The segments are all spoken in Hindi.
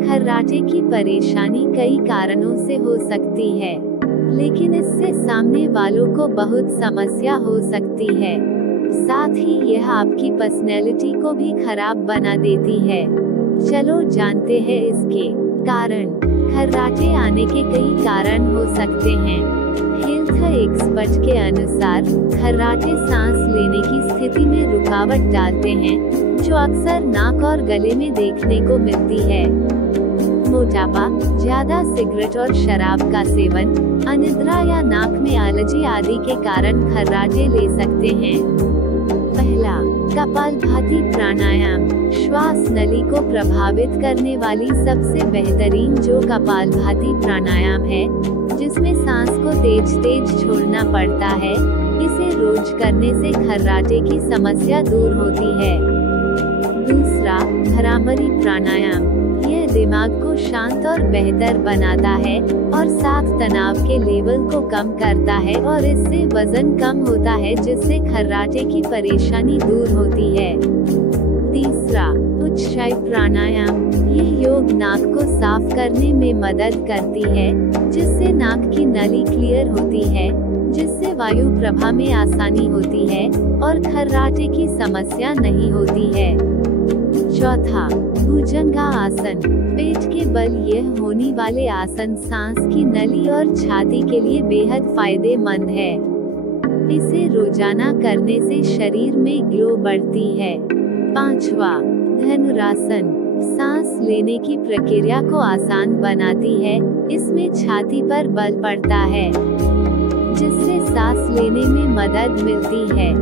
खर्राटे की परेशानी कई कारणों से हो सकती है, लेकिन इससे सामने वालों को बहुत समस्या हो सकती है। साथ ही यह आपकी पर्सनैलिटी को भी खराब बना देती है। चलो जानते हैं इसके कारण। खर्राटे आने के कई कारण हो सकते हैं। हेल्थ एक्सपर्ट के अनुसार खर्राटे सांस लेने की स्थिति में रुकावट डालते हैं, जो अक्सर नाक और गले में देखने को मिलती है। मोटापा, ज्यादा सिगरेट और शराब का सेवन, अनिद्रा या नाक में एलर्जी आदि के कारण खर्राटे ले सकते हैं। पहला, कपालभाति प्राणायाम। श्वास नली को प्रभावित करने वाली सबसे बेहतरीन जो कपालभाति प्राणायाम है, जिसमें सांस को तेज तेज छोड़ना पड़ता है। इसे रोज करने से खर्राटे की समस्या दूर होती है। दूसरा, भ्रामरी प्राणायाम। यह दिमाग को शांत और बेहतर बनाता है और साथ तनाव के लेवल को कम करता है और इससे वजन कम होता है, जिससे खर्राटे की परेशानी दूर होती है। तीसरा, उच्चाई प्राणायाम। यह योग नाक को साफ करने में मदद करती है, जिससे नाक की नली क्लियर होती है, जिससे वायु प्रवाह में आसानी होती है और खर्राटे की समस्या नहीं होती है। चौथा, भुजंगासन। पेट के बल यह होने वाले आसन सांस की नली और छाती के लिए बेहद फायदेमंद है। इसे रोजाना करने से शरीर में ग्लो बढ़ती है। पांचवा, धनुरासन। सांस लेने की प्रक्रिया को आसान बनाती है। इसमें छाती पर बल पड़ता है, जिससे सांस लेने में मदद मिलती है।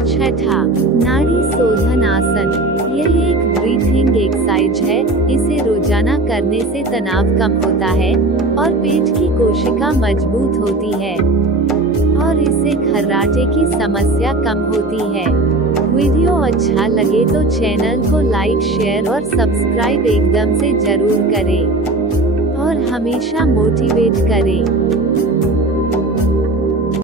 छठा, नाड़ी शोधन आसन। यह एक ब्रीथिंग एक्सरसाइज है। इसे रोजाना करने से तनाव कम होता है और पेट की कोशिका मजबूत होती है और इससे खर्राटे की समस्या कम होती है। वीडियो अच्छा लगे तो चैनल को लाइक, शेयर और सब्सक्राइब एकदम से जरूर करें और हमेशा मोटिवेट करें।